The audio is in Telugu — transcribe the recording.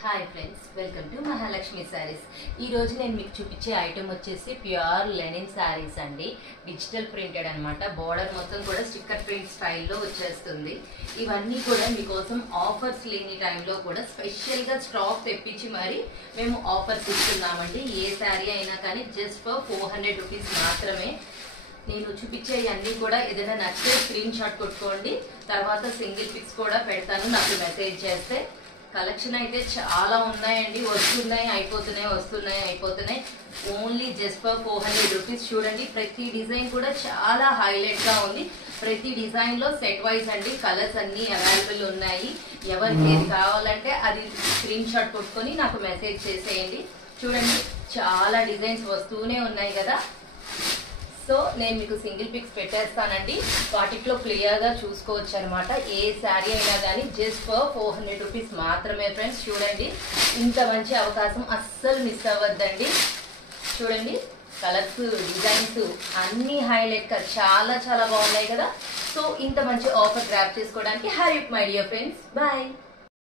Hi friends, welcome to Mahalakshmi saris. ఈ రోజు నేను మీకు చూపించే ఐటమ్ వచ్చేసి ప్యూర్ లెనిన్ శారీస్ అండి. డిజిటల్ ప్రింటెడ్ అనమాట. బోర్డర్ మొత్తం కూడా స్టిక్కర్ ప్రింట్ స్టైల్లో వచ్చేస్తుంది. ఇవన్నీ కూడా మీకోసం ఆఫర్స్ లేని టైంలో కూడా స్పెషల్గా స్టాక్ తెప్పించి మరి మేము ఆఫర్స్ ఇస్తున్నామండి. ఏ శారీ అయినా కానీ జస్ట్ ఫర్ 400 రూపీస్ మాత్రమే. నేను చూపించే అన్నీ కూడా ఏదైనా నచ్చితే స్క్రీన్ షాట్ కొట్టుకోండి. తర్వాత సింగిల్ పిక్స్ కూడా పెడతాను, నాకు మెసేజ్ చేస్తే. కలెక్షన్ అయితే చాలా ఉన్నాయండి. వస్తున్నాయి అయిపోతున్నాయి. Only just for 400 rupees. చూడండి, ప్రతి డిజైన్ కూడా చాలా హైలైట్ గా ఉంది. ప్రతి డిజైన్ లో సెట్ వైజ్ అండి. కలర్స్ అన్ని అవైలబుల్ ఉన్నాయి. ఎవరికి ఏది కావాలంటే అది స్క్రీన్ షాట్ కొట్టుకొని నాకు మెసేజ్ చేసేయండి. చూడండి, చాలా డిజైన్స్ వస్తూనే ఉన్నాయి కదా. సో నేను మీకు సింగిల్ పిక్స్ పెట్టేస్తానండి. వాటిలో క్లియర్ గా చూసుకోవచ్చు అనమాట. ఏ శారీ అయినా కానీ జస్ట్ ఫర్ 400 రూపీస్ మాత్రమే ఫ్రెండ్స్. చూడండి, ఇంత మంచి అవకాశం అస్సలు మిస్ అవ్వద్దండి. చూడండి, కలర్స్, డిజైన్స్ అన్ని హైలైట్ గా చాలా చాలా బాగున్నాయి కదా. సో ఇంత మంచి ఆఫర్ గ్రాప్ చేసుకోవడానికి హరీ మై డియర్ ఫ్రెండ్స్. బాయ్.